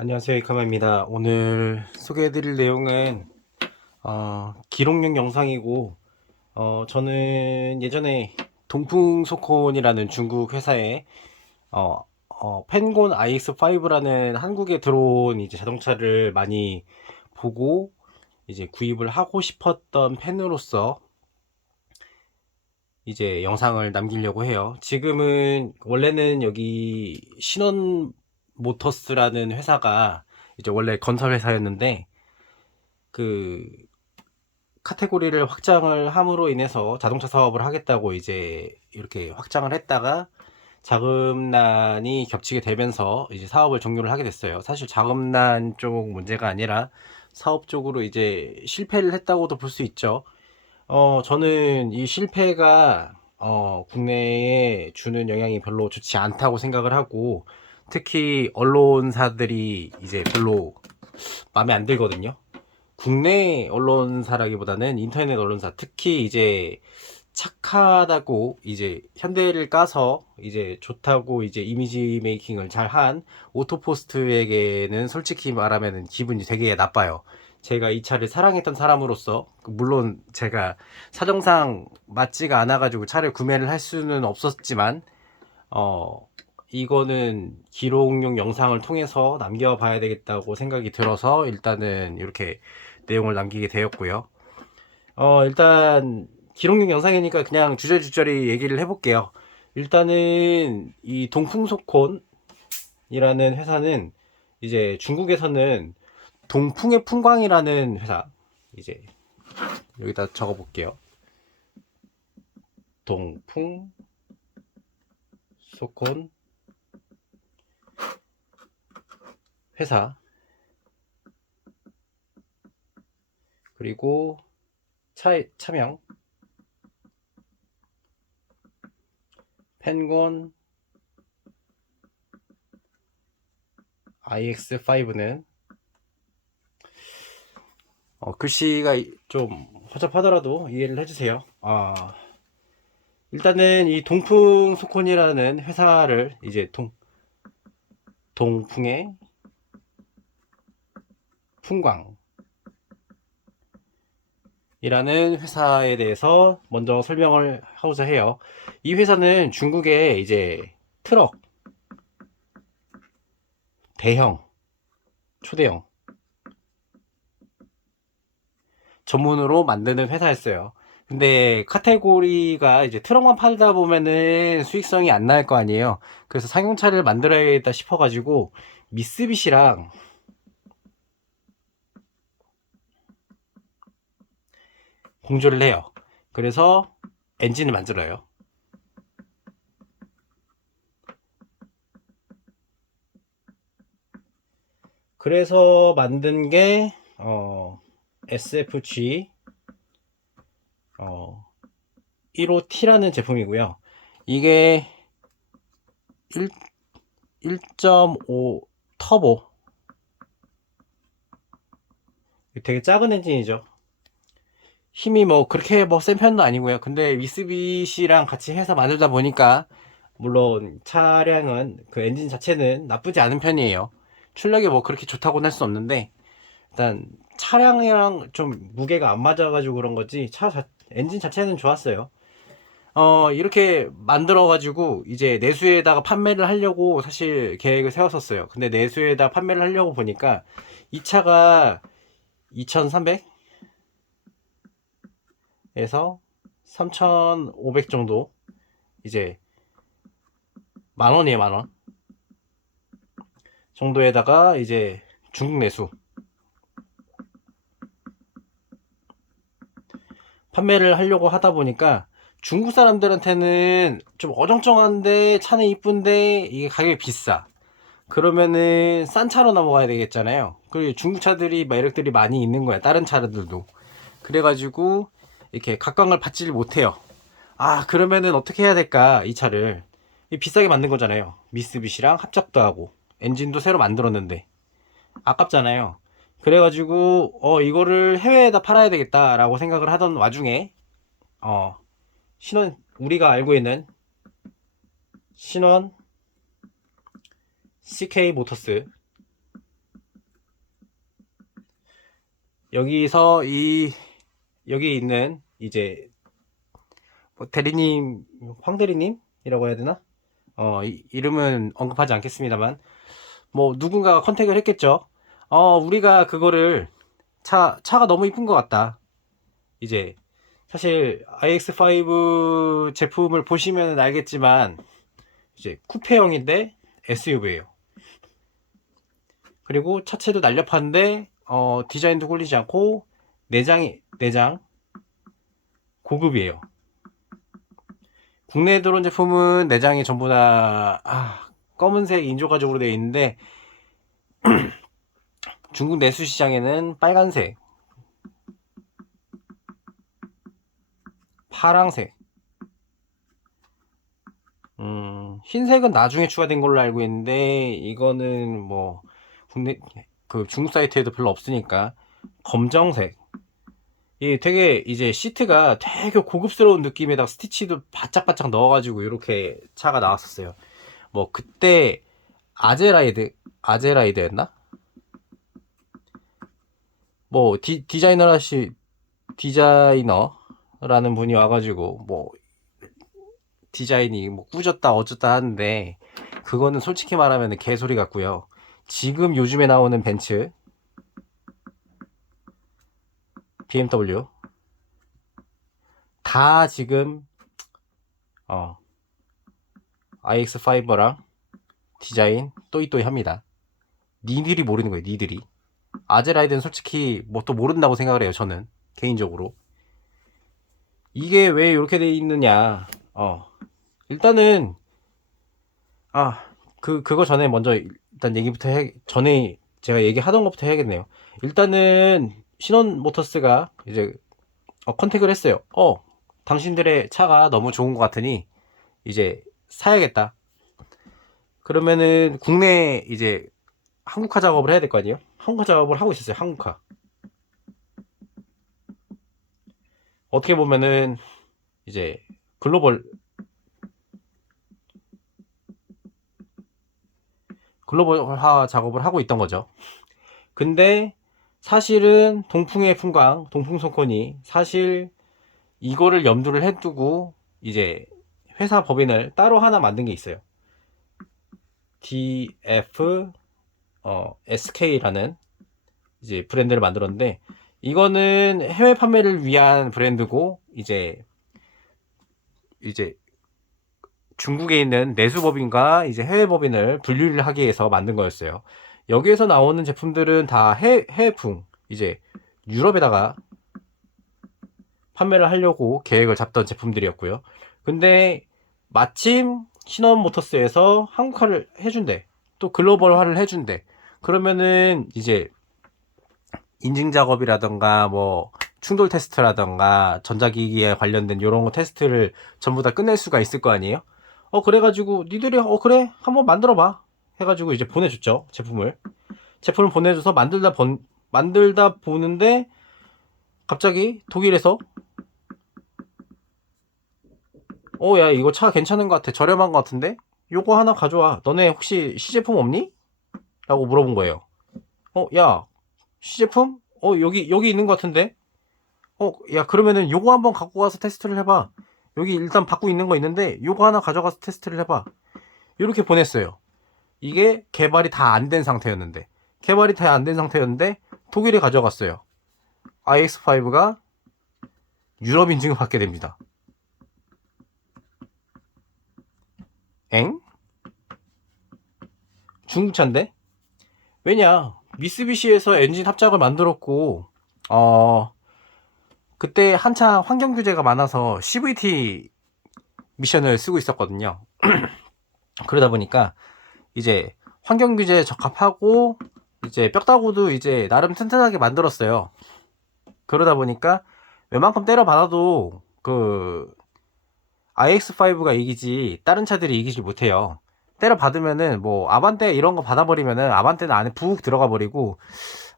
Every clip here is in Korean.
안녕하세요, 이카마입니다. 오늘 소개해드릴 내용은 기록용 영상이고, 저는 예전에 동풍소콘이라는 중국 회사에 펜곤 IX5라는 한국에 들어온 이제 자동차를 많이 보고 이제 구입을 하고 싶었던 팬으로서 이제 영상을 남기려고 해요. 지금은 원래는 여기 신원 모터스라는 회사가 이제 원래 건설 회사였는데 그 카테고리를 확장을 함으로 인해서 자동차 사업을 하겠다고 이제 이렇게 확장을 했다가 자금난이 겹치게 되면서 이제 사업을 종료를 하게 됐어요. 사실 자금난 쪽 문제가 아니라 사업적으로 이제 실패를 했다고도 볼 수 있죠. 저는 이 실패가 국내에 주는 영향이 별로 좋지 않다고 생각을 하고, 특히 언론사들이 이제 별로 마음에 안 들거든요. 국내 언론사라기보다는 인터넷 언론사, 특히 이제 착하다고 이제 현대를 까서 이제 좋다고 이제 이미지 메이킹을 잘한 오토포스트에게는 솔직히 말하면 기분이 되게 나빠요. 제가 이 차를 사랑했던 사람으로서, 물론 제가 사정상 맞지가 않아 가지고 차를 구매를 할 수는 없었지만 어 이거는 기록용 영상을 통해서 남겨봐야 되겠다고 생각이 들어서 일단은 이렇게 내용을 남기게 되었고요. 일단 기록용 영상이니까 그냥 주저주저리 얘기를 해볼게요. 일단은 이 동풍소콘이라는 회사는 이제 중국에서는 동풍의 풍광이라는 회사, 이제 여기다 적어볼게요. 동풍소콘 회사, 그리고 차명 펜곤 IX5는 글씨가 좀 허접하더라도 이해를 해주세요. 일단은 이 동풍소콘이라는 회사를 이제 동풍의 풍광이라는 회사에 대해서 먼저 설명을 하고자 해요. 이 회사는 중국의 이제 트럭, 대형, 초대형 전문으로 만드는 회사였어요. 근데 카테고리가 이제 트럭만 팔다 보면은 수익성이 안 날 거 아니에요. 그래서 상용차를 만들어야겠다 싶어가지고 미쓰비시랑 공조를 해요. 그래서 엔진을 만들어요. 그래서 만든 게 SFG 15T라는 제품이고요. 이게 1, 1.5 터보, 되게 작은 엔진이죠. 힘이 뭐 그렇게 뭐 센 편도 아니고요. 근데 미쓰비시랑 같이 해서 만들다 보니까 물론 차량은 그 엔진 자체는 나쁘지 않은 편이에요. 출력이 뭐 그렇게 좋다고는 할 수 없는데 일단 차량이랑 좀 무게가 안 맞아가지고 그런 거지 엔진 자체는 좋았어요. 이렇게 만들어가지고 이제 내수에다가 판매를 하려고 사실 계획을 세웠었어요. 근데 내수에다 판매를 하려고 보니까 이 차가 2300에서 3500 정도, 이제 만 원이에요, 만 원 정도에다가 이제 중국 내수 판매를 하려고 하다 보니까 중국 사람들한테는 좀 어정쩡한데 차는 이쁜데 이게 가격이 비싸. 그러면은 싼 차로 넘어가야 되겠잖아요. 그리고 중국 차들이 매력들이 많이 있는 거야. 다른 차들도. 그래가지고 이렇게 각광을 받지를 못해요. 그러면은 어떻게 해야 될까? 이 차를 비싸게 만든 거잖아요. 미쓰비시랑 합작도 하고 엔진도 새로 만들었는데 아깝잖아요. 그래가지고 이거를 해외에다 팔아야 되겠다라고 생각을 하던 와중에 어 신원, 우리가 알고 있는 신원 CK 모터스 여기서 여기 있는 이제 뭐 대리님, 황 대리님이라고 해야 되나? 이름은 언급하지 않겠습니다만 뭐 누군가가 컨택을 했겠죠. 우리가 그거를 차가 너무 이쁜 것 같다. 이제 사실 iX5 제품을 보시면 알겠지만 이제 쿠페형인데 SUV예요. 그리고 차체도 날렵한데 디자인도 꿀리지 않고 내장 고급이에요. 국내에 들어온 제품은 내장이 전부 다 검은색 인조 가죽으로 되어 있는데 중국 내수 시장에는 빨간색, 파랑색, 흰색은 나중에 추가된 걸로 알고 있는데 이거는 뭐 국내 그 중국 사이트에도 별로 없으니까 검정색. 이 되게 이제 시트가 되게 고급스러운 느낌에다가 스티치도 바짝바짝 넣어가지고 이렇게 차가 나왔었어요. 뭐 그때 아제라이드였나? 뭐 디자이너라는 분이 와가지고 뭐 디자인이 뭐 꾸졌다 어쩌다 하는데 그거는 솔직히 말하면 개소리 같고요. 지금 요즘에 나오는 벤츠, BMW 다 지금 iX5랑 디자인 또이또이 합니다. 니들이 모르는 거예요. 니들이. 아제라이드는 솔직히 뭐 또 모른다고 생각을 해요. 저는 개인적으로. 이게 왜 이렇게 돼 있느냐. 일단은 그거 전에 먼저 일단 전에 제가 얘기하던 것부터 해야겠네요. 일단은 신원 모터스가 이제 컨택을 했어요. 당신들의 차가 너무 좋은 것 같으니 이제 사야겠다. 그러면은 국내 이제 한국화 작업을 해야 될 거 아니에요? 한국화 작업을 하고 있었어요. 한국화. 어떻게 보면은 이제 글로벌화 작업을 하고 있던 거죠. 근데 사실은 동풍의 풍광, 동풍석권이 사실 이거를 염두를 해두고 이제 회사 법인을 따로 하나 만든 게 있어요. DF SK라는 이제 브랜드를 만들었는데 이거는 해외 판매를 위한 브랜드고 이제 중국에 있는 내수법인과 이제 해외법인을 분리를 하기 위해서 만든 거였어요. 여기에서 나오는 제품들은 다 해외풍, 이제 유럽에다가 판매를 하려고 계획을 잡던 제품들이었고요. 근데 마침 신원 모터스에서 한국화를 해준대. 또 글로벌화를 해준대. 그러면은 이제 인증 작업이라던가 뭐 충돌 테스트라던가 전자기기에 관련된 이런 거 테스트를 전부 다 끝낼 수가 있을 거 아니에요? 그래가지고 니들이 그래 한번 만들어봐 해가지고 이제 보내줬죠. 제품을 보내줘서 만들다 보는데 갑자기 독일에서 야 이거 차 괜찮은 것 같아, 저렴한 것 같은데 요거 하나 가져와, 너네 혹시 시제품 없니? 라고 물어본 거예요. 야 시제품? 여기 있는 것 같은데. 야 그러면은 요거 한번 갖고 가서 테스트를 해봐. 여기 일단 받고 있는 거 있는데 요거 하나 가져가서 테스트를 해봐. 이렇게 보냈어요. 이게 개발이 다 안 된 상태였는데 독일에 가져갔어요. iX5가 유럽 인증을 받게 됩니다. 엥? 중국차인데? 왜냐? 미쓰비시에서 엔진 합작을 만들었고 그때 한창 환경 규제가 많아서 CVT 미션을 쓰고 있었거든요. 그러다 보니까 이제 환경 규제에 적합하고 이제 뼈다구도 이제 나름 튼튼하게 만들었어요. 그러다 보니까 웬만큼 때려받아도 그 iX5가 이기지 다른 차들이 이기지 못해요. 때려받으면은 뭐 아반떼 이런 거 받아버리면은 아반떼는 안에 푹 들어가 버리고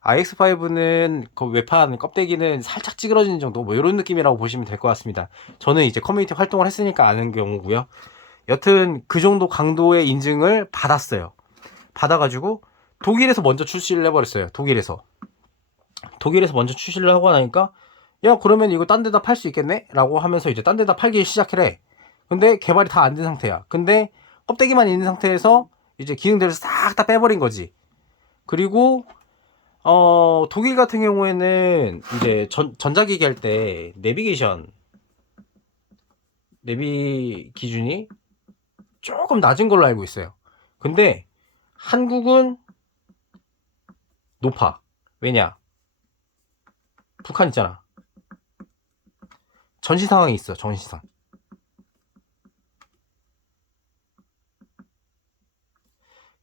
iX5는 그 외판 껍데기는 살짝 찌그러지는 정도 뭐 이런 느낌이라고 보시면 될 것 같습니다. 저는 이제 커뮤니티 활동을 했으니까 아는 경우고요. 여튼 그 정도 강도의 인증을 받았어요. 받아가지고 독일에서 먼저 출시를 해버렸어요. 독일에서. 독일에서 먼저 출시를 하고 나니까 야 그러면 이거 딴 데다 팔 수 있겠네? 라고 하면서 이제 딴 데다 팔기 시작해. 근데 개발이 다 안 된 상태야. 근데 껍데기만 있는 상태에서 이제 기능들을 싹 다 빼버린 거지. 그리고 독일 같은 경우에는 이제 전자기기 할 때 내비 기준이 조금 낮은 걸로 알고 있어요. 근데 한국은 높아. 왜냐? 북한 있잖아. 전시 상황이 있어. 전시상.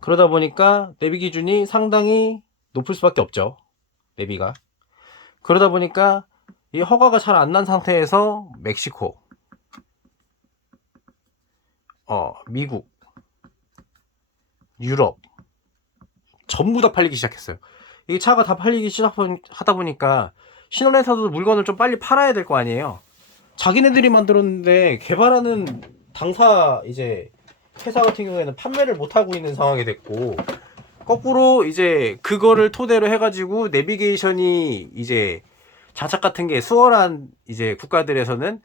그러다 보니까 내비 기준이 상당히 높을 수밖에 없죠. 내비가. 그러다 보니까 이 허가가 잘 안 난 상태에서 멕시코, 미국, 유럽 전부 다 팔리기 시작했어요. 이 차가 다 팔리기 시작하다 보니까 신혼에서도 물건을 좀 빨리 팔아야 될 거 아니에요. 자기네들이 만들었는데 개발하는 당사 이제 회사 같은 경우에는 판매를 못 하고 있는 상황이 됐고, 거꾸로 이제 그거를 토대로 해가지고 내비게이션이 이제 장착 같은 게 수월한 이제 국가들에서는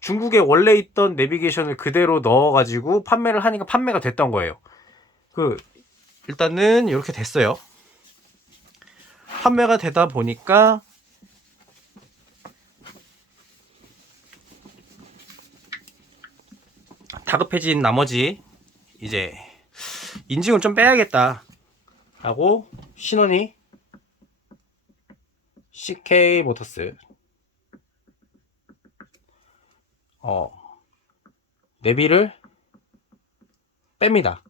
중국에 원래 있던 내비게이션을 그대로 넣어가지고 판매를 하니까 판매가 됐던 거예요. 일단은 이렇게 됐어요. 판매가 되다 보니까 다급해진 나머지 이제 인증을 좀 빼야겠다 하고 신원이 CK 모터스 내비를 뺍니다.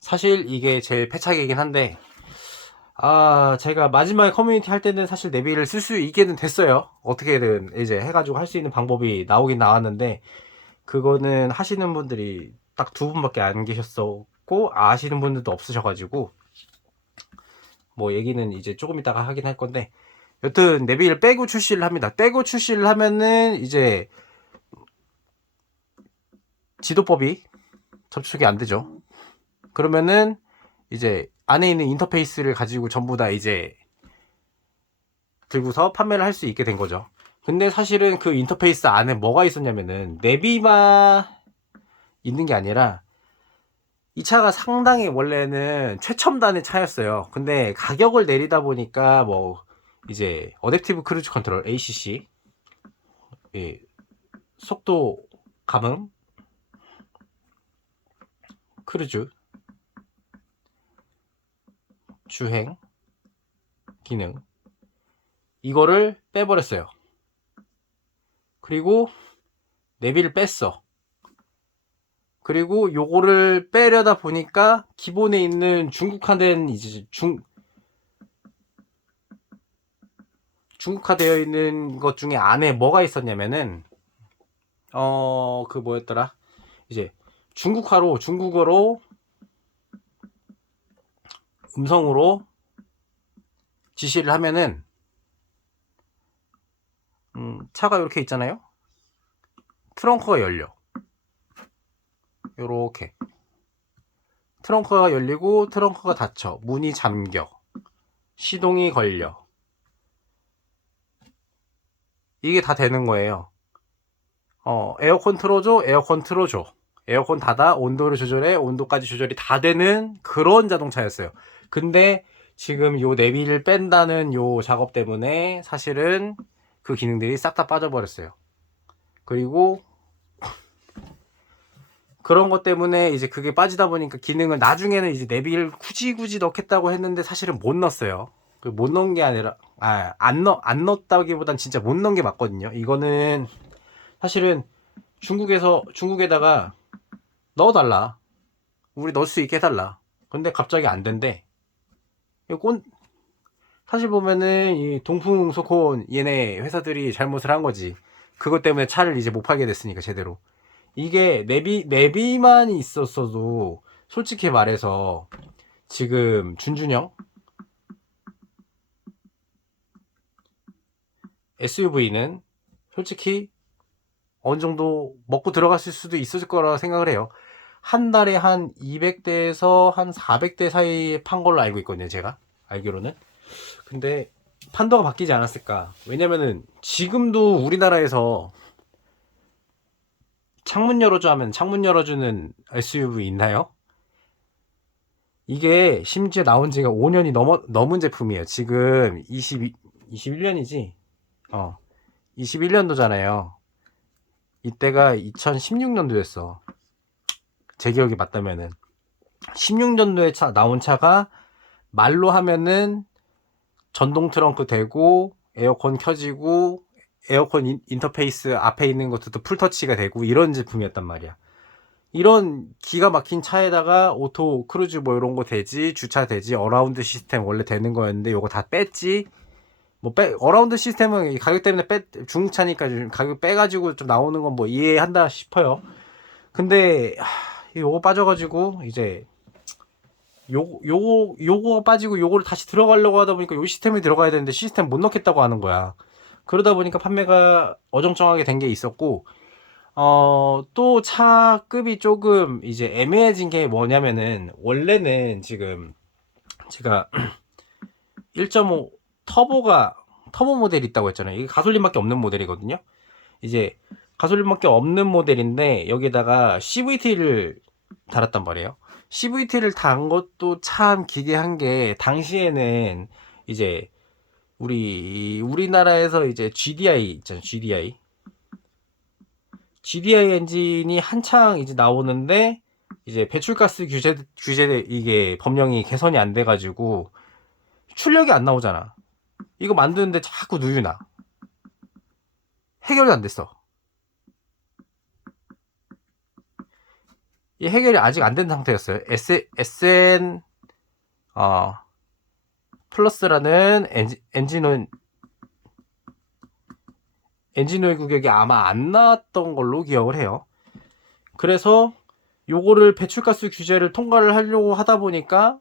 사실 이게 제일 패착이긴 한데 제가 마지막에 커뮤니티 할 때는 사실 내비를 쓸 수 있게는 됐어요. 어떻게든 이제 해가지고 할 수 있는 방법이 나오긴 나왔는데, 그거는 하시는 분들이 딱 두 분밖에 안 계셨었고 아시는 분들도 없으셔가지고 뭐 얘기는 이제 조금 이따가 하긴 할 건데, 여튼 내비를 빼고 출시를 합니다. 빼고 출시를 하면은 이제 지도법이 접촉이 안 되죠. 그러면은 이제 안에 있는 인터페이스를 가지고 전부 다 이제 들고서 판매를 할 수 있게 된 거죠. 근데 사실은 그 인터페이스 안에 뭐가 있었냐면은 내비만 있는 게 아니라 이 차가 상당히 원래는 최첨단의 차였어요. 근데 가격을 내리다 보니까 뭐 이제 어댑티브 크루즈 컨트롤 ACC, 예, 속도 감음, 크루즈, 주행 기능, 이거를 빼버렸어요. 그리고 내비를 뺐어. 그리고 요거를 빼려다 보니까 기본에 있는 중국화된 이제 중국화되어 있는 것 중에 안에 뭐가 있었냐면은 그 뭐였더라, 이제 중국어로 음성으로 지시를 하면은 차가 이렇게 있잖아요. 트렁크가 열려. 요렇게 트렁크가 열리고 트렁크가 닫혀, 문이 잠겨, 시동이 걸려, 이게 다 되는 거예요. 에어컨 틀어줘, 에어컨 틀어줘, 에어컨 닫아, 온도를 조절해, 온도까지 조절이 다 되는 그런 자동차였어요. 근데 지금 요 내비를 뺀다는 요 작업 때문에 사실은 그 기능들이 싹 다 빠져버렸어요. 그리고 그런 것 때문에 이제 그게 빠지다 보니까 기능을 나중에는 이제 내비를 굳이 넣겠다고 했는데 사실은 못 넣었어요. 못 넣은 게 아니라 안 넣었다기보단 진짜 못 넣은 게 맞거든요. 이거는 사실은 중국에다가 넣어달라, 우리 넣을 수 있게 해달라. 근데 갑자기 안 된대. 사실 보면은 이 동풍 소콘 얘네 회사들이 잘못을 한 거지. 그것 때문에 차를 이제 못 팔게 됐으니까 제대로. 이게 내비만 있었어도 솔직히 말해서 지금 준준형 SUV는 솔직히 어느 정도 먹고 들어갔을 수도 있었을 거라 생각을 해요. 한 달에 한 200대에서 한 400대 사이 판 걸로 알고 있거든요, 제가 알기로는. 근데 판도가 바뀌지 않았을까? 왜냐면은 지금도 우리나라에서 창문 열어줘 하면 창문 열어주는 SUV 있나요? 이게 심지어 나온 지가 5년이 넘은 제품이에요. 지금 21년이지? 21년도잖아요. 이때가 2016년도였어. 제 기억이 맞다면은. 16년도에 나온 차가 말로 하면은 전동 트렁크 되고 에어컨 켜지고 에어컨 인터페이스 앞에 있는 것도 풀터치가 되고 이런 제품이었단 말이야. 이런 기가 막힌 차에다가 오토 크루즈 뭐 이런 거 되지, 주차 되지, 어라운드 시스템 원래 되는 거였는데 요거 다 뺐지. 어라운드 시스템은 가격 때문에 중차니까 좀 가격 빼가지고 좀 나오는 건 뭐 이해한다 싶어요. 근데 요거 빠져가지고 이제 요거 빠지고 요거를 다시 들어가려고 하다 보니까 요 시스템이 들어가야 되는데 시스템 못 넣겠다고 하는 거야. 그러다 보니까 판매가 어정쩡하게 된 게 있었고, 또 차급이 조금 이제 애매해진 게 뭐냐면은, 원래는 지금 제가 1.5 터보 모델이 있다고 했잖아요. 이게 가솔린밖에 없는 모델이거든요. 이제 가솔린밖에 없는 모델인데 여기다가 CVT를 달았단 말이에요. CVT를 단 것도 참 기괴한 게, 당시에는 이제 우리나라에서 이제 GDI 있잖아요. GDI 엔진이 한창 이제 나오는데, 이제 배출가스 규제 이게 법령이 개선이 안 돼가지고 출력이 안 나오잖아. 이거 만드는데 자꾸 누유나. 해결이 안 됐어. 이 해결이 아직 안 된 상태였어요. SN 플러스라는 엔진 오일 규격이 아마 안 나왔던 걸로 기억을 해요. 그래서 요거를 배출가스 규제를 통과를 하려고 하다 보니까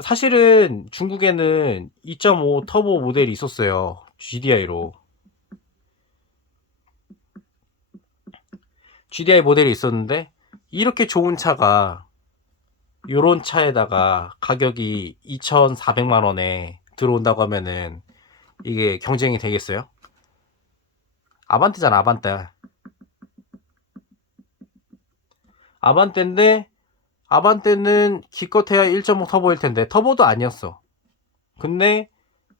사실은 중국에는 2.5 터보 모델이 있었어요. GDI 모델이 있었는데, 이렇게 좋은 차가 요런 차에다가 가격이 2,400만 원에 들어온다고 하면은 이게 경쟁이 되겠어요? 아반떼잖아, 아반떼. 아반떼인데, 아반떼는 기껏해야 1.5 터보일 텐데 터보도 아니었어. 근데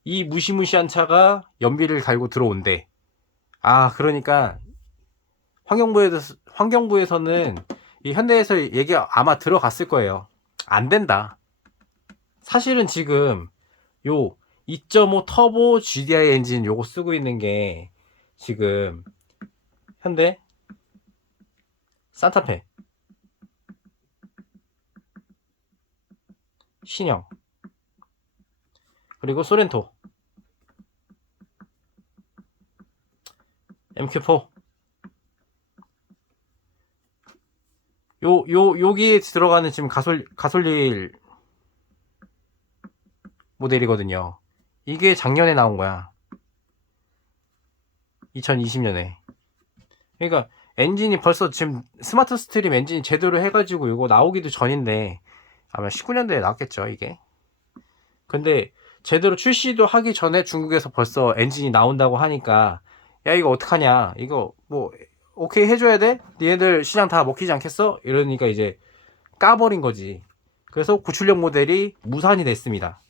이 무시무시한 차가 연비를 달고 들어온대. 그러니까 환경부에서는 이 현대에서 얘기가 아마 들어갔을 거예요. 안 된다. 사실은 지금 요 2.5 터보 GDI 엔진 요거 쓰고 있는 게 지금 현대 산타페, 신형, 그리고 소렌토, MQ4, 여기에 들어가는 지금 가솔릴 모델이거든요. 이게 작년에 나온 거야. 2020년에. 그러니까 엔진이 벌써 지금 스마트 스트림 엔진이 제대로 해가지고 이거 나오기도 전인데, 아마 19년도에 나왔겠죠, 이게. 근데 제대로 출시도 하기 전에 중국에서 벌써 엔진이 나온다고 하니까, 야, 이거 어떡하냐, 이거 뭐 오케이 해줘야 돼? 니네들 시장 다 먹히지 않겠어? 이러니까 이제 까버린 거지. 그래서 구출력 모델이 무산이 됐습니다.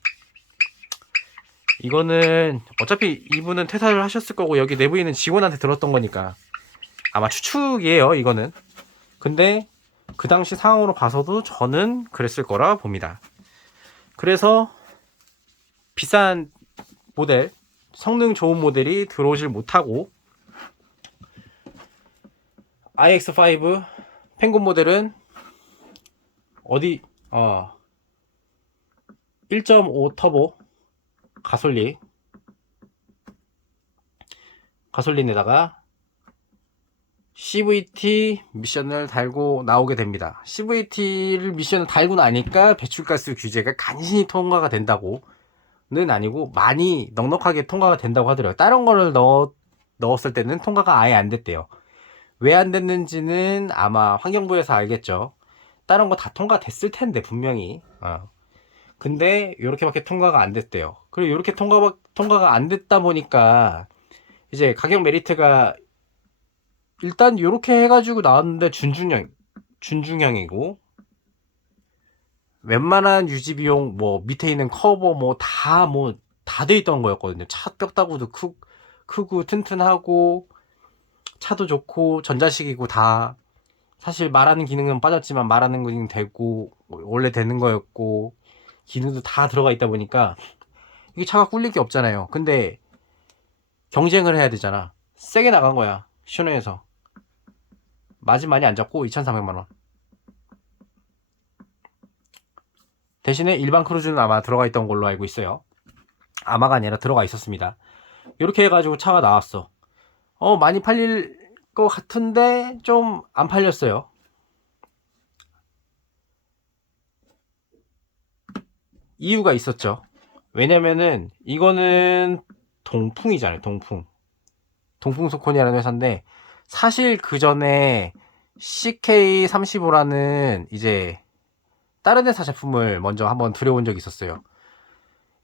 이거는 어차피 이분은 퇴사를 하셨을 거고 여기 내부에 있는 직원한테 들었던 거니까 아마 추측이에요, 이거는. 근데 그 당시 상황으로 봐서도 저는 그랬을 거라 봅니다. 그래서 비싼 모델, 성능 좋은 모델이 들어오질 못하고, iX5 pengun 모델은 1.5 터보 가솔린에다가 CVT 미션을 달고 나오게 됩니다. CVT를 미션을 달고 나니까 배출가스 규제가 간신히 통과가 된다고는 아니고 많이 넉넉하게 통과가 된다고 하더라고요. 다른 거를 넣었을 때는 통과가 아예 안 됐대요. 왜 안 됐는지는 아마 환경부에서 알겠죠. 다른 거 다 통과됐을 텐데 분명히. 근데 이렇게밖에 통과가 안 됐대요. 그리고 이렇게 통과가 안 됐다 보니까 이제 가격 메리트가 일단 이렇게 해가지고 나왔는데 준중형이고 웬만한 유지 비용 뭐 밑에 있는 커버 다 돼 있던 거였거든요. 차 뼈다구도 크고 튼튼하고 차도 좋고 전자식이고 다 사실 말하는 기능은 빠졌지만 말하는 기능 되고 원래 되는 거였고 기능도 다 들어가 있다 보니까 이게 차가 꿀릴 게 없잖아요. 근데 경쟁을 해야 되잖아. 세게 나간 거야. 신호에서 마진 많이 안 잡고 2,400만원. 대신에 일반 크루즈는 아마 들어가 있던 걸로 알고 있어요. 아마가 아니라 들어가 있었습니다. 이렇게 해가지고 차가 나왔어. 많이 팔릴 것 같은데 좀 안 팔렸어요. 이유가 있었죠. 왜냐면은 이거는 동풍이잖아요. 동풍소콘이라는 회사인데 사실 그 전에 CK35라는 이제 다른 회사 제품을 먼저 한번 들여온 적이 있었어요.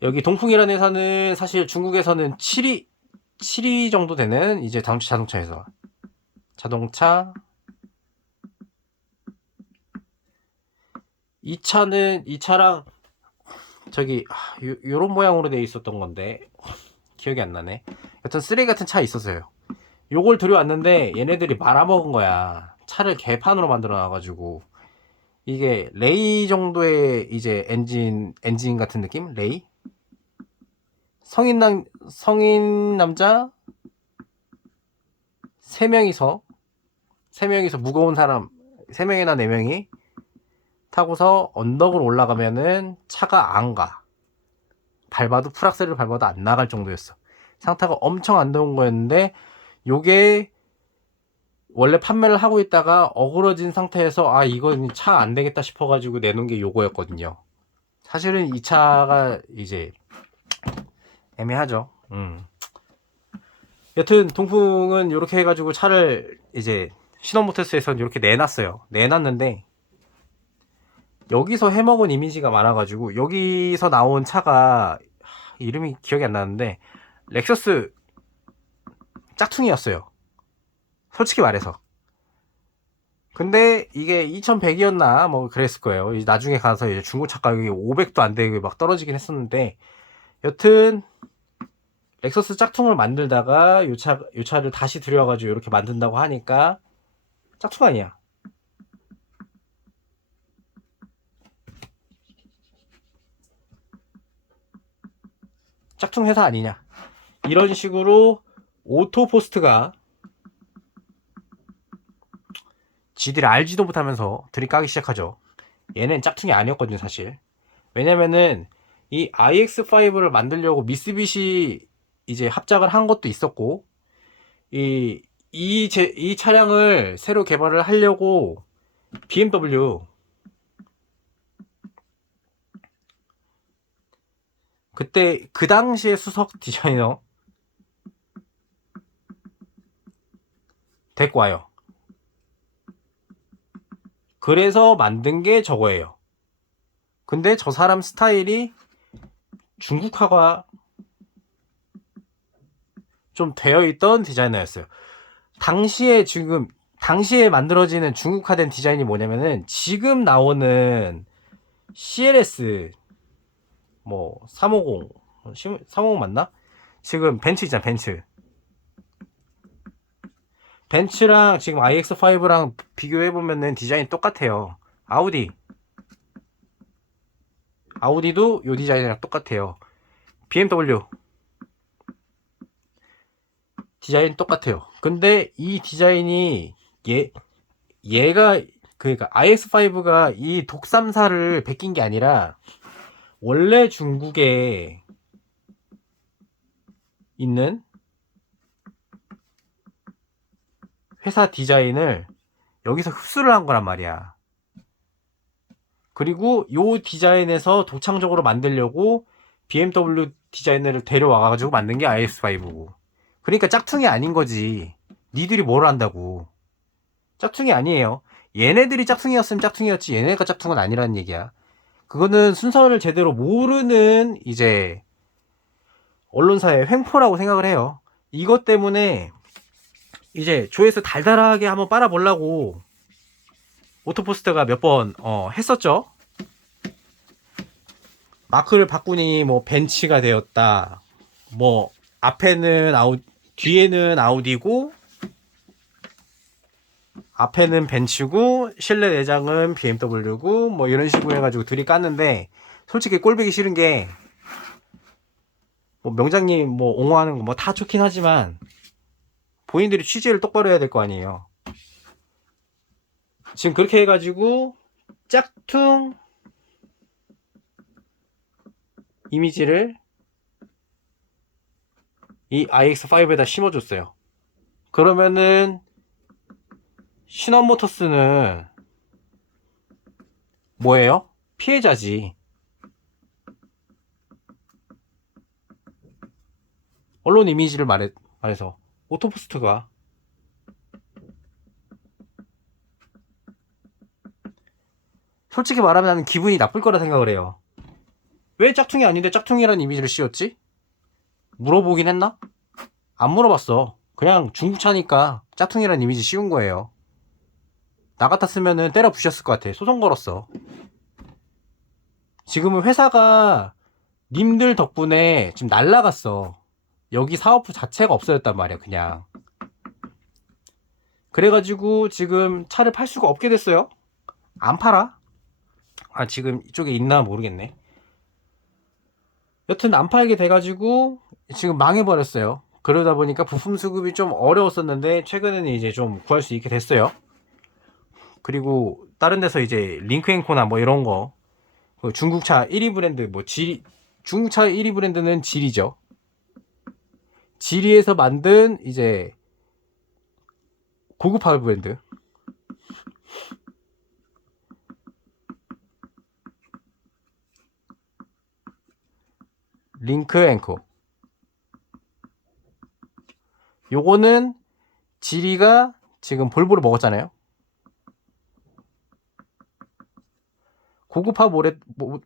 여기 동풍이라는 회사는 사실 중국에서는 7위 정도 되는 이제 자동차 회사. 이 차랑 저기 요런 모양으로 되어 있었던 건데 기억이 안 나네. 여튼 쓰레기 같은 차 있었어요. 요걸 들여왔는데 얘네들이 말아먹은 거야. 차를 개판으로 만들어 놔가지고 이게 레이 정도의 이제 엔진 같은 느낌? 레이? 성인 남자 3명이서 무거운 사람 3명이나 4명이 타고서 언덕을 올라가면은 차가 안 가. 풀악셀을 밟아도 안 나갈 정도였어. 상태가 엄청 안 좋은 거였는데 요게 원래 판매를 하고 있다가 어그러진 상태에서 이건 차 안 되겠다 싶어가지고 내놓은 게 요거였거든요. 사실은 이 차가 이제 애매하죠. 여튼 동풍은 이렇게 해가지고 차를 이제 신원모터스에서 이렇게 내놨는데 여기서 해먹은 이미지가 많아가지고 여기서 나온 차가 이름이 기억이 안 나는데 렉서스 짝퉁이었어요. 솔직히 말해서. 근데 이게 2100이었나 뭐 그랬을 거예요. 나중에 가서 이제 중고차 가격이 500도 안 되고 막 떨어지긴 했었는데 여튼 렉서스 짝퉁을 만들다가 요 차를 다시 들여가지고 이렇게 만든다고 하니까 짝퉁 아니야. 짝퉁 회사 아니냐. 이런 식으로 오토포스트가 지들이 알지도 못하면서 들이까기 시작하죠. 얘는 짝퉁이 아니었거든요, 사실. 왜냐면은 이 iX5를 만들려고 미쓰비시 이제 합작을 한 것도 있었고, 이 차량을 새로 개발을 하려고 BMW 그때 그 당시에 수석 디자이너 데리고 와요. 그래서 만든 게 저거예요. 근데 저 사람 스타일이 중국화가 좀 되어 있던 디자이너였어요. 당시에 만들어지는 중국화된 디자인이 뭐냐면은 지금 나오는 CLS 350 맞나? 지금 벤츠 있잖아. 벤츠랑 지금 iX5랑 비교해보면은 디자인이 똑같아요. 아우디도 요 디자인이랑 똑같아요. BMW 디자인 똑같아요. 근데 이 디자인이 얘가 그러니까 iX5가 이 독삼사를 베낀 게 아니라 원래 중국에 있는 회사 디자인을 여기서 흡수를 한 거란 말이야. 그리고 요 디자인에서 독창적으로 만들려고 BMW 디자이너를 데려와가지고 만든 게 iX5고. 그러니까 짝퉁이 아닌 거지. 니들이 뭘 안다고. 짝퉁이 아니에요. 얘네들이 짝퉁이었으면 짝퉁이었지 얘네가 짝퉁은 아니라는 얘기야. 그거는 순서를 제대로 모르는 이제 언론사의 횡포라고 생각을 해요. 이것 때문에 이제 조회수 달달하게 한번 빨아보려고 오토포스트가 몇 번 했었죠. 마크를 바꾸니 뭐 벤치가 되었다. 뭐 앞에는 뒤에는 아우디고 앞에는 벤츠고 실내 내장은 BMW고 뭐 이런 식으로 해가지고 둘이 깠는데 솔직히 꼴보기 싫은 게 뭐 명장님 뭐 옹호하는 거 뭐 다 좋긴 하지만 본인들이 취재를 똑바로 해야 될 거 아니에요. 지금 그렇게 해가지고 짝퉁 이미지를 이 iX5에다 심어줬어요. 그러면은 신원모터스는 뭐예요? 피해자지. 언론 이미지를 말해서 오토포스트가 솔직히 말하면 나는 기분이 나쁠 거라 생각을 해요. 왜 짝퉁이 아닌데 짝퉁이라는 이미지를 씌웠지? 물어보긴 했나? 안 물어봤어. 그냥 중국차니까 짝퉁이라는 이미지 씌운 거예요. 나 같았으면은 때려 부셨을 것 같아. 소송 걸었어. 지금은 회사가 님들 덕분에 지금 날라갔어. 여기 사업부 자체가 없어졌단 말이야, 그냥. 그래가지고 지금 차를 팔 수가 없게 됐어요. 안 팔아? 아, 지금 이쪽에 있나 모르겠네. 여튼 안 팔게 돼가지고 지금 망해버렸어요. 그러다 보니까 부품 수급이 좀 어려웠었는데 최근에는 이제 좀 구할 수 있게 됐어요. 그리고 다른 데서 이제 링크앤코나 뭐 이런 거 중국차 1위 브랜드 중국차 1위 브랜드는 지리죠. 지리에서 만든 이제 고급화 브랜드 링크앤코. 요거는 지리가 지금 볼보를 먹었잖아요. 고급화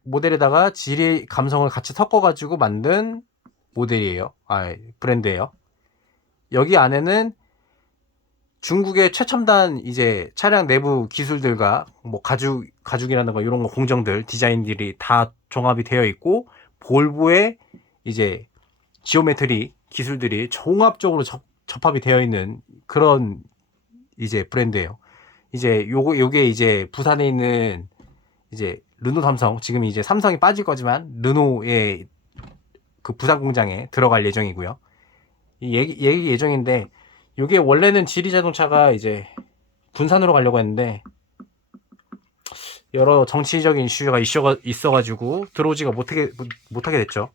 모델에다가 지리 감성을 같이 섞어가지고 만든 모델이에요. 브랜드예요. 여기 안에는 중국의 최첨단 이제 차량 내부 기술들과 뭐 가죽이라는 거 이런 거 공정들 디자인들이 다 종합이 되어 있고 볼보의 이제 지오메트리 기술들이 종합적으로 접합이 되어 있는 그런 이제 브랜드예요. 이제 요게 이제 부산에 있는 이제 르노 삼성 지금 이제 삼성이 빠질 거지만 르노의 그 부산 공장에 들어갈 예정이고요. 이 얘기 예정인데 이게 원래는 지리 자동차가 이제 분산으로 가려고 했는데 여러 정치적인 이슈가 있어가지고 들어오지가 못하게 됐죠.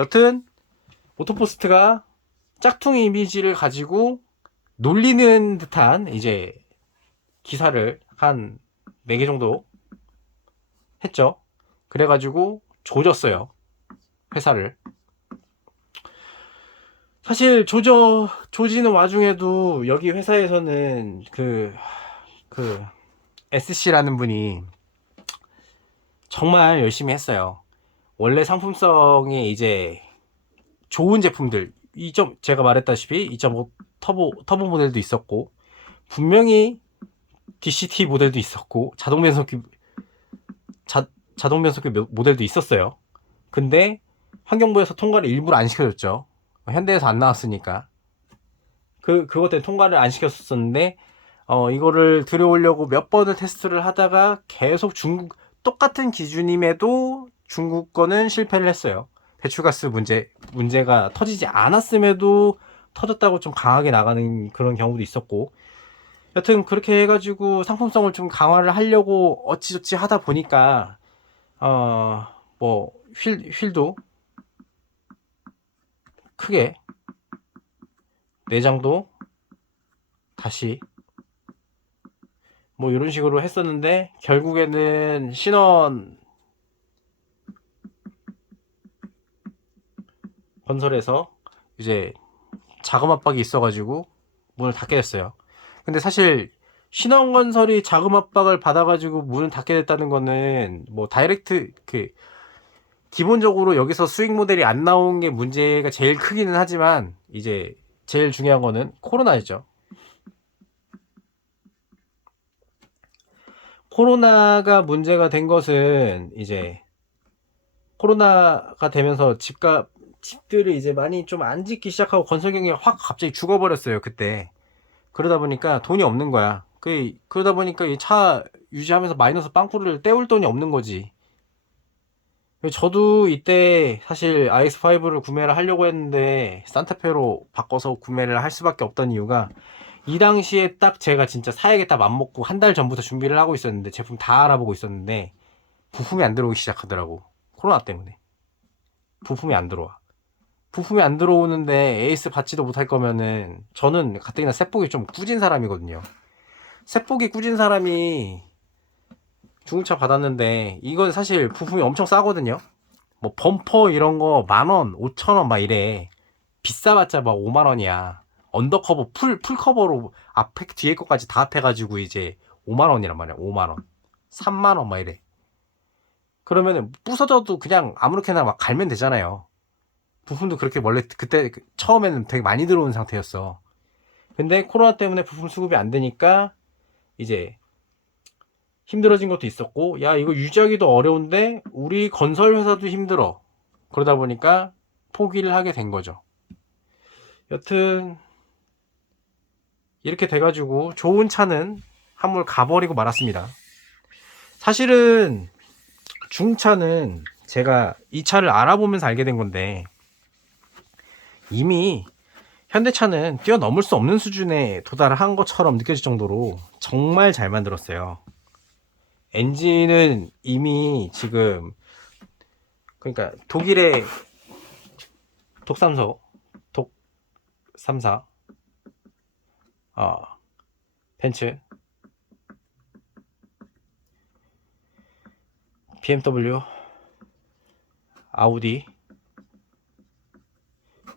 여튼 오토포스트가 짝퉁 이미지를 가지고 놀리는 듯한 이제 기사를 한 4개 정도 했죠. 그래가지고 조졌어요. 회사를. 사실 조지는 와중에도 여기 회사에서는 그 SC라는 분이 정말 열심히 했어요. 원래 상품성이 이제 좋은 제품들 제가 말했다시피 2.5 터보 모델도 있었고 분명히 DCT 모델도 있었고 자동 변속기 모델도 있었어요. 근데 환경부에서 통과를 일부러 안 시켜줬죠. 현대에서 안 나왔으니까 그것 때문에 통과를 안 시켰었는데 이거를 들여오려고 몇 번을 테스트를 하다가 계속 똑같은 기준임에도 중국 거는 실패를 했어요. 배출가스 문제가 터지지 않았음에도 터졌다고 좀 강하게 나가는 그런 경우도 있었고 여튼 그렇게 해가지고 상품성을 좀 강화를 하려고 어찌저찌 하다 보니까 뭐 휠도 크게 내장도 다시 뭐 이런 식으로 했었는데 결국에는 신원 건설에서 이제 자금 압박이 있어가지고 문을 닫게 됐어요. 근데 사실 신원건설이 자금 압박을 받아가지고 문을 닫게 됐다는 거는 뭐 다이렉트 기본적으로 여기서 수익 모델이 안 나온 게 문제가 제일 크기는 하지만 이제 제일 중요한 거는 코로나였죠. 코로나가 문제가 된 것은 이제 코로나가 되면서 집들이 이제 많이 좀 안 짓기 시작하고 건설 경기가 확 갑자기 죽어버렸어요, 그때. 그러다 보니까 돈이 없는 거야. 그러다 보니까 이 차 유지하면서 마이너스 빵꾸를 때울 돈이 없는 거지. 저도 이때 사실 RX5를 구매를 하려고 했는데 산타페로 바꿔서 구매를 할 수밖에 없던 이유가 이 당시에 딱 제가 진짜 사야겠다 맘먹고 한 달 전부터 준비를 하고 있었는데 제품 다 알아보고 있었는데 부품이 안 들어오기 시작하더라고. 코로나 때문에 부품이 안 들어와. 부품이 안 들어오는데 에이스 받지도 못할 거면은 저는 가뜩이나 셋복이 좀 꾸진 사람이거든요. 셋복이 꾸진 사람이 중고차 받았는데 이건 사실 부품이 엄청 싸거든요. 뭐 범퍼 이런 거 10,000원, 5,000원 막 이래. 비싸봤자 막 5만 원이야. 언더커버 풀 커버로 앞에 뒤에 것까지 다 합해가지고 이제 5만 원이란 말이야. 5만 원, 3만 원 막 이래. 그러면은 부서져도 그냥 아무렇게나 막 갈면 되잖아요. 부품도 그렇게 원래 그때 처음에는 되게 많이 들어온 상태였어. 근데 코로나 때문에 부품 수급이 안 되니까 이제 힘들어진 것도 있었고, 야 이거 유지하기도 어려운데 우리 건설 회사도 힘들어. 그러다 보니까 포기를 하게 된 거죠. 여튼 이렇게 돼가지고 좋은 차는 한물 가버리고 말았습니다. 사실은 중차는 제가 이 차를 알아보면서 알게 된 건데 이미 현대차는 뛰어넘을 수 없는 수준에 도달한 것처럼 느껴질 정도로 정말 잘 만들었어요. 엔진은 이미 지금 그러니까 독일의 독3사 벤츠, BMW, 아우디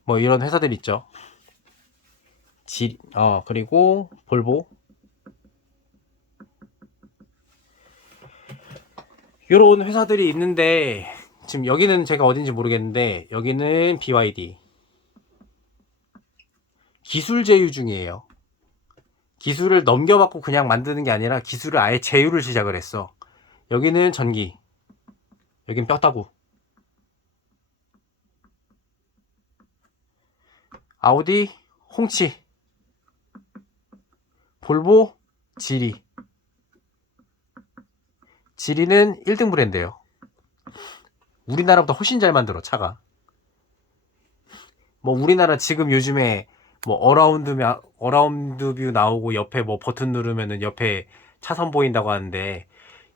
뭐 이런 회사들 있죠. 그리고 볼보 요런 회사들이 있는데 지금 여기는 제가 어딘지 모르겠는데 여기는 BYD 기술 제휴 중이에요. 기술을 넘겨받고 그냥 만드는 게 아니라 기술을 아예 제휴를 시작을 했어. 여기는 전기, 여긴 뼈다구. 아우디 홍치, 볼보 지리. 지리는 1등 브랜드예요. 우리나라보다 훨씬 잘 만들어 차가. 뭐 우리나라 지금 요즘에 뭐 어라운드 뷰 나오고 옆에 뭐 버튼 누르면은 옆에 차선 보인다고 하는데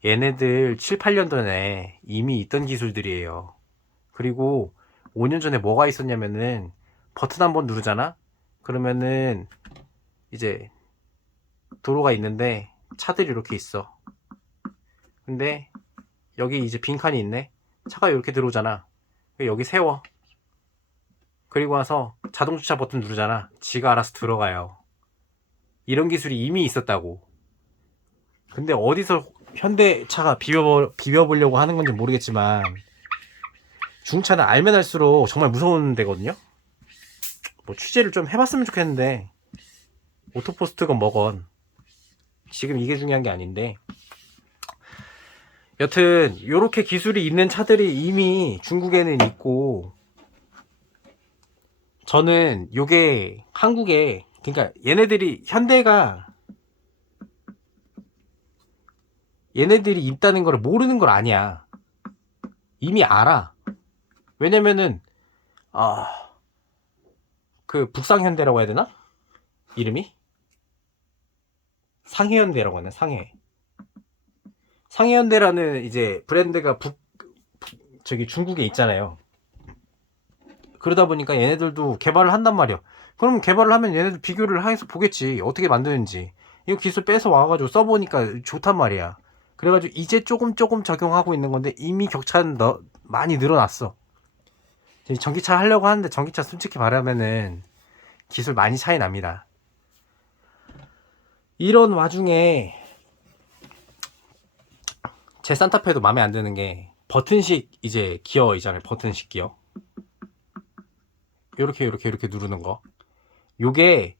얘네들 7, 8년 전에 이미 있던 기술들이에요. 그리고 5년 전에 뭐가 있었냐면은 버튼 한번 누르잖아? 그러면은 이제 도로가 있는데 차들이 이렇게 있어. 근데 여기 이제 빈칸이 있네. 차가 이렇게 들어오잖아. 여기 세워. 그리고 나서 자동 주차 버튼 누르잖아. 지가 알아서 들어가요. 이런 기술이 이미 있었다고. 근데 어디서 현대차가 비벼보려고 하는 건지 모르겠지만 중차는 알면 알수록 정말 무서운 데거든요. 뭐 취재를 좀 해봤으면 좋겠는데 오토포스트건 뭐건 지금 이게 중요한 게 아닌데 여튼 요렇게 기술이 있는 차들이 이미 중국에는 있고 저는 요게 한국에 그러니까 얘네들이 있다는 걸 모르는 걸 아니야. 이미 알아. 왜냐면은 그 북상현대라고 해야 되나? 이름이? 상해현대라고 하네. 상해현대라는 이제 브랜드가 저기 중국에 있잖아요. 그러다 보니까 얘네들도 개발을 한단 말이야. 그럼 개발을 하면 얘네들 비교를 해서 보겠지. 어떻게 만드는지. 이거 기술 뺏어 와가지고 써보니까 좋단 말이야. 그래가지고 이제 조금 적용하고 있는 건데 이미 격차는 많이 늘어났어. 전기차 하려고 하는데 전기차 솔직히 말하면은 기술 많이 차이 납니다. 이런 와중에 제 산타페도 마음에 안 드는 게 버튼식 이제 기어 있잖아요. 버튼식 기어. 요렇게 누르는 거. 요게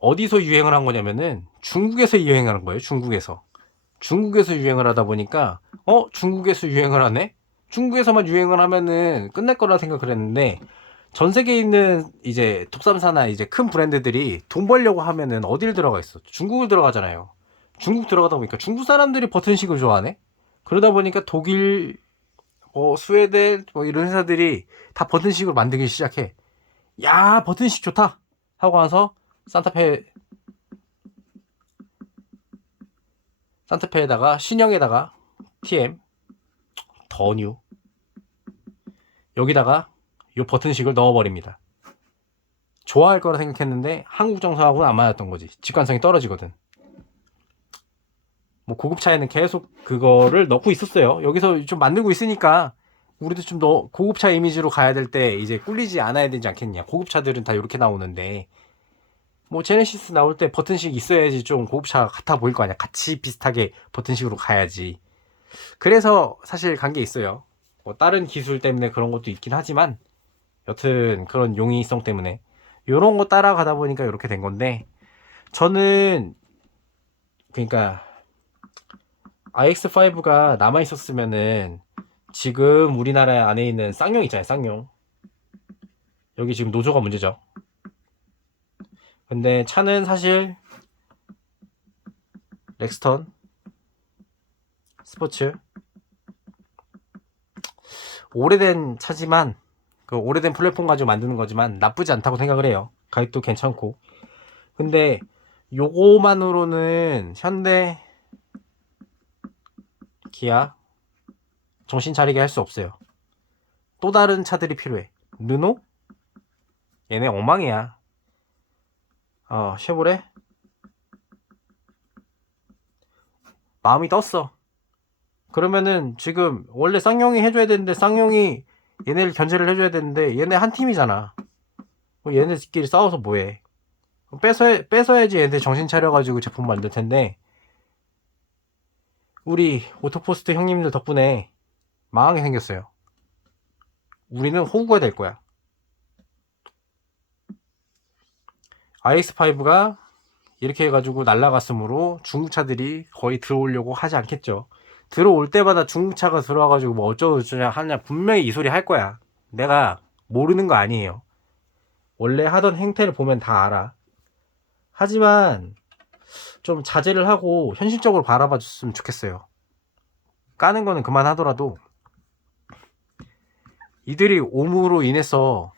어디서 유행을 한 거냐면은 중국에서 유행하는 거예요. 중국에서 유행을 하다 보니까 중국에서 유행을 하네? 중국에서만 유행을 하면은 끝날 거라 생각을 했는데 전 세계에 있는 이제 독삼사나 이제 큰 브랜드들이 돈 벌려고 하면은 어딜 들어가 있어? 중국을 들어가잖아요. 중국 들어가다 보니까 중국 사람들이 버튼식을 좋아하네? 그러다 보니까 독일, 스웨덴 뭐 이런 회사들이 다 버튼식으로 만들기 시작해. 야, 버튼식 좋다! 하고 와서 산타페에다가 신형에다가 TM 더 뉴 여기다가 요 버튼식을 넣어버립니다. 좋아할 거라 생각했는데 한국 정서하고는 안 맞았던 거지. 직관성이 떨어지거든. 뭐 고급차에는 계속 그거를 넣고 있었어요. 여기서 좀 만들고 있으니까 우리도 좀 더 고급차 이미지로 가야 될 때 이제 꿀리지 않아야 되지 않겠냐. 고급차들은 다 이렇게 나오는데 뭐 제네시스 나올 때 버튼식 있어야지 좀 고급차 같아 보일 거 아니야. 같이 비슷하게 버튼식으로 가야지. 그래서 사실 간 게 있어요. 뭐 다른 기술 때문에 그런 것도 있긴 하지만 여튼 그런 용이성 때문에 요런 거 따라가다 보니까 이렇게 된 건데 저는 그러니까 iX5가 남아 있었으면은 지금 우리나라 안에 있는 쌍용 있잖아요. 쌍용 여기 지금 노조가 문제죠. 근데 차는 사실 렉스턴 스포츠 오래된 차지만 그 오래된 플랫폼 가지고 만드는 거지만 나쁘지 않다고 생각을 해요. 가격도 괜찮고. 근데 요거만으로는 현대, 기아 정신 차리게 할 수 없어요. 또 다른 차들이 필요해. 르노? 얘네 엉망이야. 쉐보레? 마음이 떴어. 그러면은 지금 원래 쌍용이 해줘야 되는데 쌍용이 얘네를 견제를 해줘야 되는데 얘네 한 팀이잖아. 얘네끼리 싸워서 뭐해? 뺏어야지 얘네들 정신 차려가지고 제품 만들 텐데 우리 오토포스트 형님들 덕분에 망하게 생겼어요. 우리는 호구가 될 거야. iX5가 이렇게 해가지고 날라갔으므로 중국차들이 거의 들어오려고 하지 않겠죠. 들어올 때마다 중국차가 들어와가지고 뭐 어쩌고저쩌냐 하냐 분명히 이 소리 할 거야. 내가 모르는 거 아니에요. 원래 하던 행태를 보면 다 알아. 하지만 좀 자제를 하고 현실적으로 바라봐 줬으면 좋겠어요. 까는 거는 그만하더라도 이들이 옴으로 인해서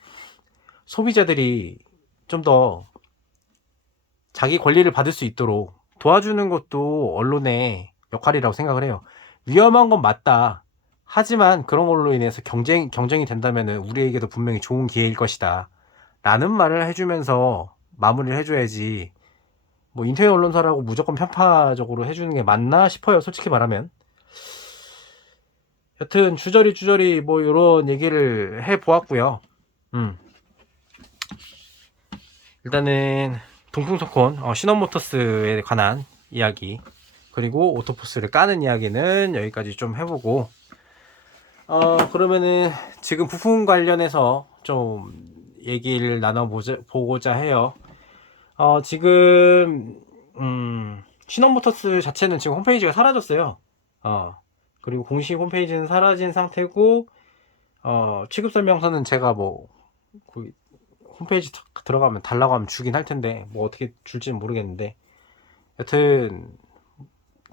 소비자들이 좀 더 자기 권리를 받을 수 있도록 도와주는 것도 언론의 역할이라고 생각을 해요. 위험한 건 맞다. 하지만 그런 걸로 인해서 경쟁이 된다면 우리에게도 분명히 좋은 기회일 것이다. 라는 말을 해주면서 마무리를 해줘야지. 뭐 인터넷 언론사라고 무조건 편파적으로 해주는 게 맞나 싶어요. 솔직히 말하면. 여튼 주저리 뭐 이런 얘기를 해보았고요. 일단은 동풍석콘 신원모터스에 관한 이야기 그리고 오토포스를 까는 이야기는 여기까지 좀 해보고 그러면은 지금 부품 관련해서 좀 얘기를 나눠보고자 해요. 지금 신원모터스 자체는 지금 홈페이지가 사라졌어요. 그리고 공식 홈페이지는 사라진 상태고 취급설명서는 제가 뭐 홈페이지 들어가면 달라고 하면 주긴 할 텐데 뭐 어떻게 줄지는 모르겠는데 여튼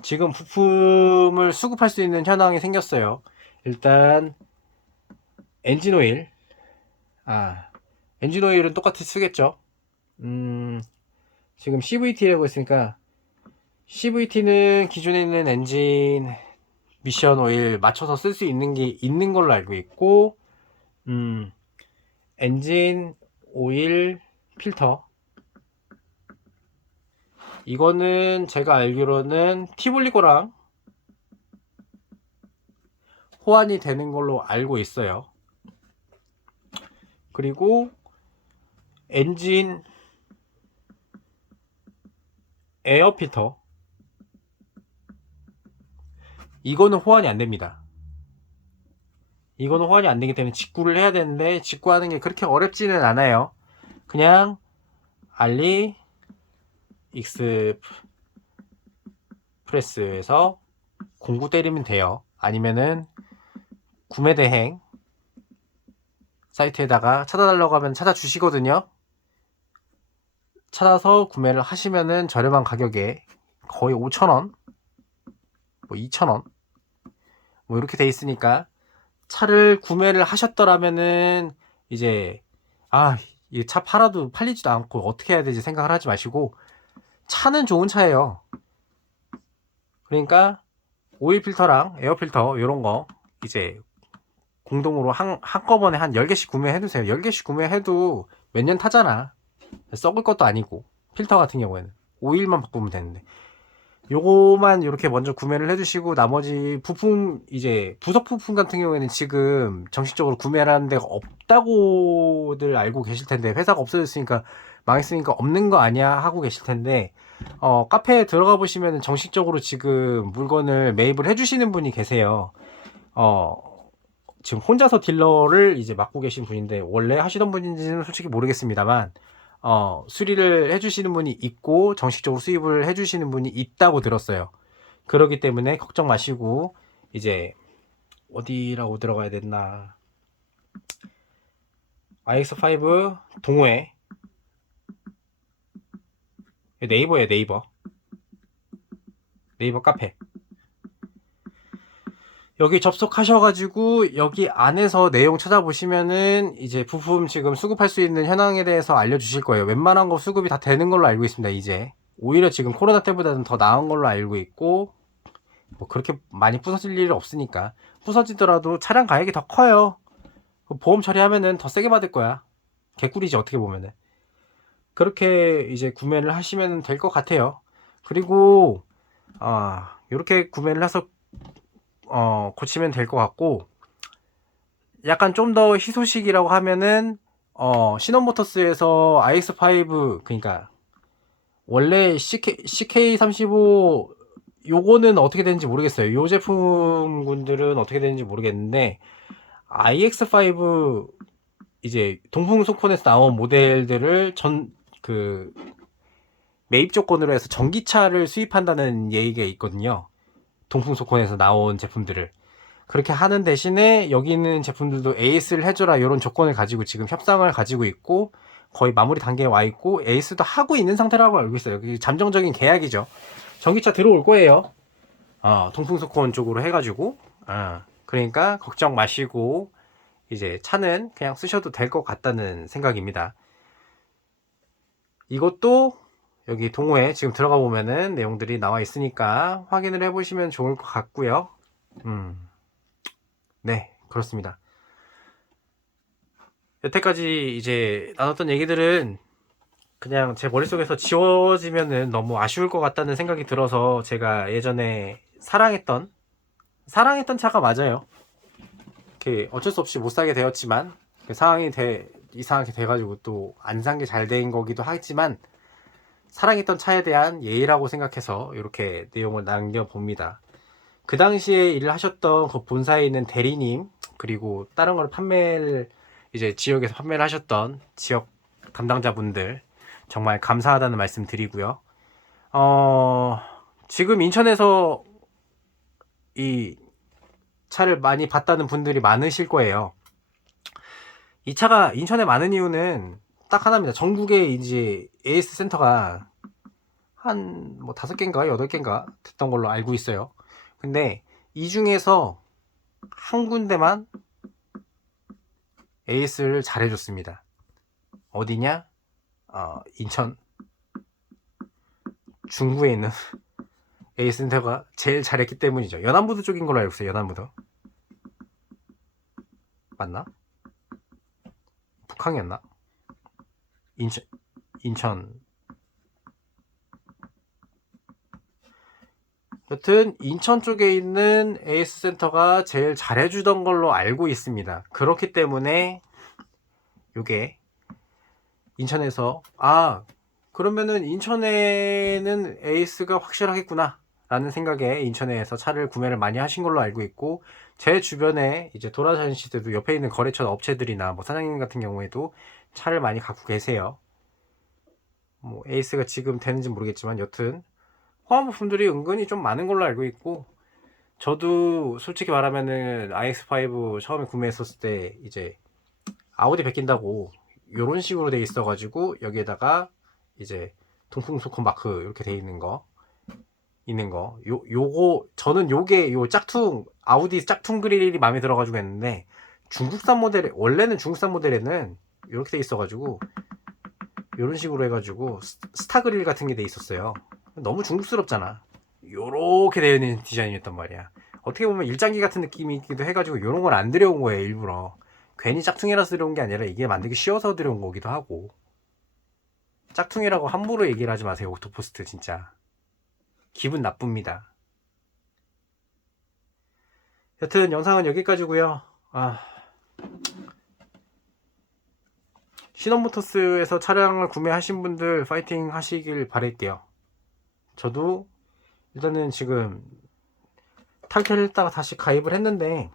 지금 부품을 수급할 수 있는 현황이 생겼어요. 일단 엔진오일 엔진오일은 똑같이 쓰겠죠. 지금 CVT라고 했으니까 CVT는 기존에 있는 엔진 미션 오일 맞춰서 쓸 수 있는 게 있는 걸로 알고 있고 엔진 오일 필터 이거는 제가 알기로는 티볼리고랑 호환이 되는 걸로 알고 있어요. 그리고 엔진 에어 필터, 이거는 호환이 안 됩니다. 이거는 호환이 안 되기 때문에 직구를 해야 되는데, 직구하는 게 그렇게 어렵지는 않아요. 그냥 알리 익스프레스에서 공구 때리면 돼요. 아니면은 구매 대행 사이트에다가 찾아달라고 하면 찾아주시거든요. 찾아서 구매를 하시면은 저렴한 가격에 거의 5,000원, 뭐 2,000원, 뭐 이렇게 돼 있으니까 차를 구매를 하셨더라면은 이제 이 차 팔아도 팔리지도 않고 어떻게 해야 되지 생각을 하지 마시고, 차는 좋은 차예요. 그러니까 오일 필터랑 에어 필터 이런 거 이제 공동으로 한꺼번에 한 10개씩 구매해두세요. 10개씩 구매해도 몇 년 타잖아. 썩을 것도 아니고. 필터 같은 경우에는 오일만 바꾸면 되는데, 요거만 이렇게 먼저 구매를 해주시고, 나머지 부품, 이제 부속 부품 같은 경우에는 지금 정식적으로 구매를 하는 데가 없다고들 알고 계실 텐데, 회사가 없어졌으니까 망했으니까 없는 거 아니야 하고 계실 텐데, 카페에 들어가 보시면 정식적으로 지금 물건을 매입을 해주시는 분이 계세요. 어, 지금 혼자서 딜러를 이제 맡고 계신 분인데, 원래 하시던 분인지는 솔직히 모르겠습니다만, 수리를 해주시는 분이 있고 정식적으로 수입을 해주시는 분이 있다고 들었어요. 그러기 때문에 걱정 마시고, 이제 어디라고 들어가야 됐나, iX5 동호회, 네이버에 네이버 카페, 여기 접속하셔가지고 여기 안에서 내용 찾아보시면은 이제 부품 지금 수급할 수 있는 현황에 대해서 알려주실 거예요. 웬만한 거 수급이 다 되는 걸로 알고 있습니다. 이제 오히려 지금 코로나 때보다는 더 나은 걸로 알고 있고, 뭐 그렇게 많이 부서질 일은 없으니까. 부서지더라도 차량 가격이 더 커요. 보험 처리하면은 더 세게 받을 거야. 개꿀이지 어떻게 보면은. 그렇게 이제 구매를 하시면 될 것 같아요. 그리고 이렇게 구매를 해서 고치면 될 것 같고, 약간 좀 더 희소식이라고 하면은 시넌모터스에서 iX5, 그러니까 원래 CK35, 요거는 어떻게 되는지 모르겠어요. 요 제품군들은 어떻게 되는지 모르겠는데, iX5 이제 동풍소폰에서 나온 모델들을 그 매입 조건으로 해서 전기차를 수입한다는 얘기가 있거든요. 동풍소폰에서 나온 제품들을 그렇게 하는 대신에 여기 있는 제품들도 AS를 해줘라 이런 조건을 가지고 지금 협상을 가지고 있고, 거의 마무리 단계에 와 있고 AS도 하고 있는 상태라고 알고 있어요. 잠정적인 계약이죠. 전기차 들어올 거예요. 동풍소콘 쪽으로 해가지고. 그러니까 걱정 마시고 이제 차는 그냥 쓰셔도 될 것 같다는 생각입니다. 이것도 여기 동호회 지금 들어가 보면은 내용들이 나와 있으니까 확인을 해보시면 좋을 것 같고요. 네, 그렇습니다. 여태까지 이제 나눴던 얘기들은 그냥 제 머릿속에서 지워지면은 너무 아쉬울 것 같다는 생각이 들어서, 제가 예전에 사랑했던 차가 맞아요. 어쩔 수 없이 못 사게 되었지만, 상황이 이상하게 돼가지고 또 안 산 게 잘 된 거기도 하지만, 사랑했던 차에 대한 예의라고 생각해서 이렇게 내용을 남겨봅니다. 그 당시에 일을 하셨던 그 본사에 있는 대리님, 그리고 다른 걸 이제 지역에서 판매를 하셨던 지역 담당자분들, 정말 감사하다는 말씀 드리고요. 지금 인천에서 이 차를 많이 봤다는 분들이 많으실 거예요. 이 차가 인천에 많은 이유는 딱 하나입니다. 전국에 이제 AS 센터가 한 뭐 5개인가 8개인가 됐던 걸로 알고 있어요. 근데 이 중에서 한 군데만 AS를 잘해줬습니다. 어디냐? 인천 중구에 있는 AS 센터가 제일 잘했기 때문이죠. 연안부두 쪽인 걸로 알고 있어요. 연안부두 맞나? 북항이었나? 인천. 여튼 인천 쪽에 있는 AS 센터가 제일 잘해주던 걸로 알고 있습니다. 그렇기 때문에 요게 인천에서 그러면은 인천에는 에이스가 확실하겠구나 라는 생각에 인천에서 차를 구매를 많이 하신 걸로 알고 있고, 제 주변에 이제 돌아다니실 때도 옆에 있는 거래처 업체들이나 뭐 사장님 같은 경우에도 차를 많이 갖고 계세요. 뭐 에이스가 지금 되는지 모르겠지만 여튼 호환 부품들이 은근히 좀 많은 걸로 알고 있고, 저도 솔직히 말하면은 iX5 처음에 구매했었을 때 이제 아우디 베낀다고 요런 식으로 돼 있어 가지고 여기에다가 이제 동풍소콘 마크 이렇게 돼 있는 거 요거 저는 요게 요 짝퉁 아우디 짝퉁 그릴이 마음에 들어 가지고 했는데, 중국산 모델에 원래는 중국산 모델에는 이렇게 돼 있어 가지고 요런 식으로 해 가지고 스타 그릴 같은 게 돼 있었어요. 너무 중국스럽잖아. 요렇게 되어 있는 디자인이었단 말이야. 어떻게 보면 일장기 같은 느낌이기도 해가지고 요런 걸 안 들여온 거예요, 일부러. 괜히 짝퉁이라서 들여온 게 아니라 이게 만들기 쉬워서 들여온 거기도 하고. 짝퉁이라고 함부로 얘기를 하지 마세요, 옥토포스트. 진짜 기분 나쁩니다. 여튼 영상은 여기까지고요. 신원모터스에서 차량을 구매하신 분들 파이팅 하시길 바랄게요. 저도 일단은 지금 탈퇴를 했다가 다시 가입을 했는데,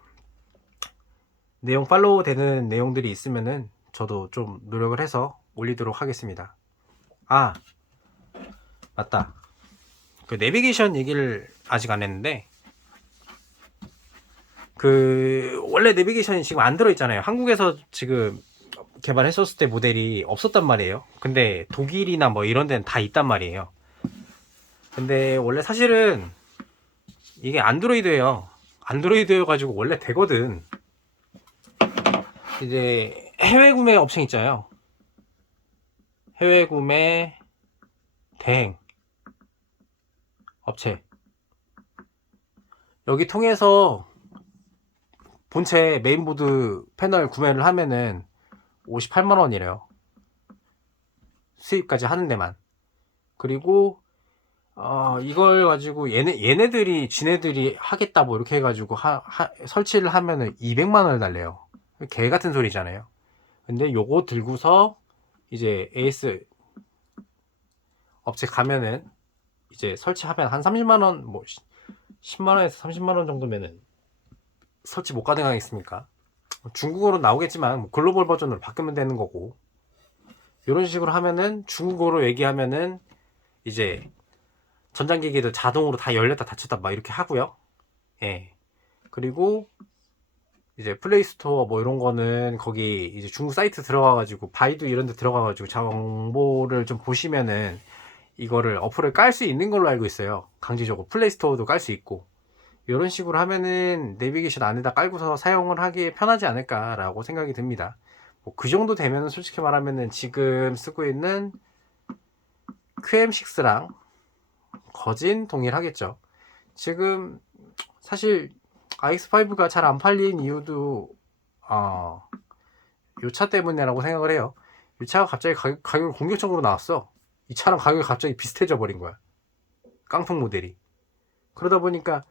내용 팔로우 되는 내용들이 있으면은 저도 좀 노력을 해서 올리도록 하겠습니다. 맞다. 그 내비게이션 얘기를 아직 안 했는데, 원래 내비게이션이 지금 안 들어있잖아요. 한국에서 지금 개발했었을 때 모델이 없었단 말이에요. 근데 독일이나 뭐 이런 데는 다 있단 말이에요. 근데 원래 사실은 이게 안드로이드예요. 안드로이드여가지고 원래 되거든. 이제 해외 구매 업체 있잖아요. 해외 구매 대행 업체, 여기 통해서 본체 메인보드 패널 구매를 하면은 58만원이래요. 수입까지 하는 데만. 그리고 이걸 가지고 얘네들이 지네들이 하겠다 뭐 이렇게 해가지고 설치를 하면은 200만원을 달래요. 개 같은 소리잖아요. 근데 요거 들고서 이제 에이스 업체 가면은 이제 설치하면 한 30만원, 뭐 10만원에서 30만원 정도면은 설치 못 가능하겠습니까? 중국어로 나오겠지만 뭐 글로벌 버전으로 바꾸면 되는 거고, 이런 식으로 하면은 중국어로 얘기하면은 이제 전장기기도 자동으로 다 열렸다 닫혔다 막 이렇게 하고요. 예. 그리고 이제 플레이스토어 뭐 이런 거는 거기 이제 중국 사이트 들어가가지고 바이두 이런 데 들어가가지고 정보를 좀 보시면은 이거를 어플을 깔 수 있는 걸로 알고 있어요. 강제적으로 플레이스토어도 깔 수 있고. 이런 식으로 하면은 내비게이션 안에다 깔고서 사용을 하기에 편하지 않을까라고 생각이 듭니다. 뭐 그 정도 되면은 솔직히 말하면은 지금 쓰고 있는 QM6랑 거진 동일하겠죠. 지금 사실 iX5가 잘 안 팔린 이유도 요 차 때문이라고 생각을 해요. 이 차가 갑자기 가격이 공격적으로 나왔어. 이 차랑 가격이 갑자기 비슷해져 버린 거야. 깡통 모델이. 그러다 보니까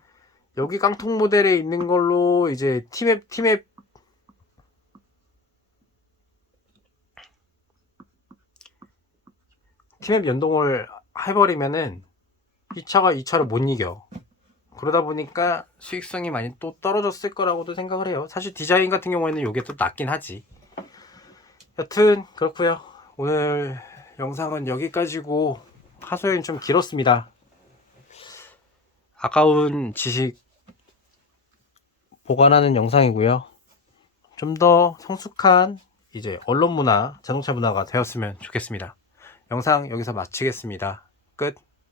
여기 깡통 모델에 있는 걸로 이제 티맵 연동을 해버리면은 이 차가 이 차를 못 이겨. 그러다 보니까 수익성이 많이 또 떨어졌을 거라고도 생각을 해요. 사실 디자인 같은 경우에는 이게 또 낫긴 하지. 여튼 그렇고요. 오늘 영상은 여기까지고, 하소연이 좀 길었습니다. 아까운 지식 보관하는 영상이고요. 좀 더 성숙한 이제 언론 문화, 자동차 문화가 되었으면 좋겠습니다. 영상 여기서 마치겠습니다. 끝.